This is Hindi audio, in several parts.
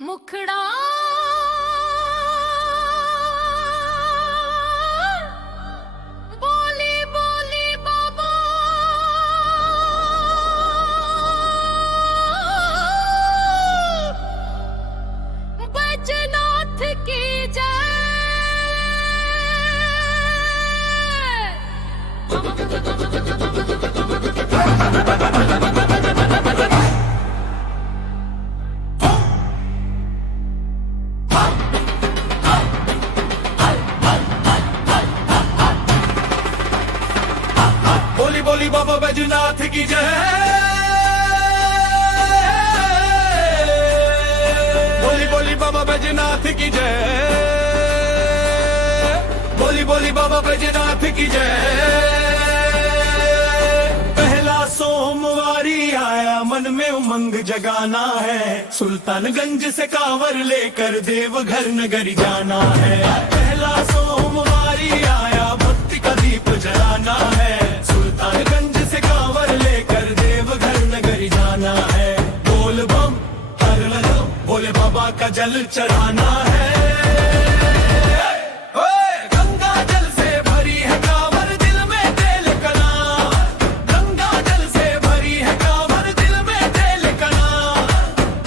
मुखड़ा बोली बोली बाबा बैजनाथ की बोली बोली बाबा बैजनाथ की जय। बोली बोली बाबा बैजनाथ की जय। बोली बोली बाबा बैजनाथ की जय। पहला सोमवारी आया मन में उमंग जगाना है, सुल्तानगंज से कांवर लेकर देवघर नगरी जाना है। पहला सोमवारी आया भक्ति का दीप जलाना है, सुल्तानगंज से कांवर लेकर देवघर नगरी जाना है। बोल बम हर लो भोले बाबा का जल चढ़ाना है। गंगा जल से भरी है कांवर दिल में तेल कना, गंगा जल से भरी है कांवर दिल में तेल कना।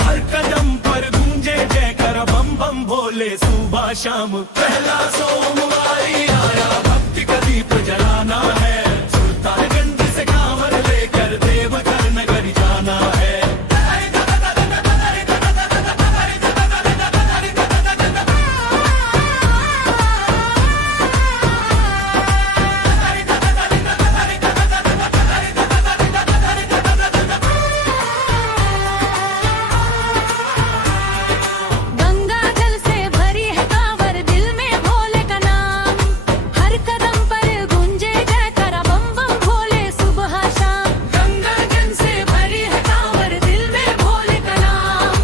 हर कदम पर गूंजे जय कर बम बम भोले सुबह शाम। पहला सोमवारी आया भक्ति का दीप जलाना है, सुल्तानगंज से कांवर लेकर देवघर नगरी जाना है। गंगा जल से भरी है कांवर दिल में भोले का नाम, हर कदम पर गूंजे जयकारा बम बम भोले सुबह शाम। गंगा जल से भरी है कांवर दिल में भोले का नाम,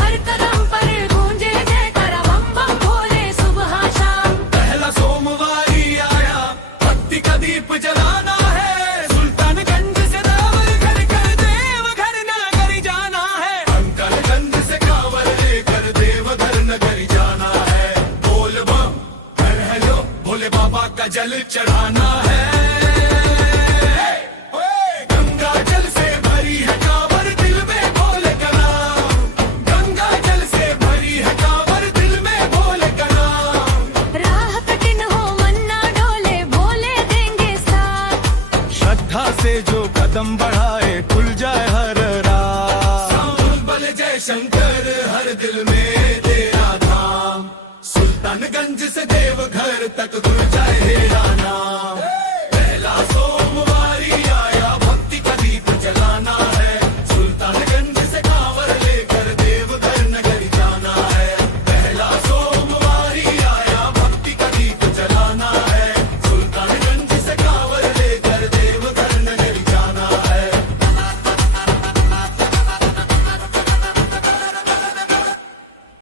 हर कदम पर गूंजे जयकारा बम बम भोले सुबह शाम। पहला सोमवारी आया भक्ति का दीप जलाना है, सुल्तानगंज से कांवर घर कर देवघर नगरी जाना है। अंकलगंज से कांवर लेकर देवघर नगरी जाना है। बोल बम हर हेलो भोले बाबा का जल चढ़ाना है। गंगा जल से भरी है कांवर दिल में भोले का नाम, गंगा जल से भरी है कांवर दिल में भोले का नाम। राह कठिन हो मन्ना डोले भोले देंगे साथ, श्रद्धा से जो कदम बढ़ाए खुल जाए हर राह। साउंड बल जय शंकर हर दिल में तेरा धाम, सुल्तानगंज से देवघर तक गुल जाए तेरा नाम।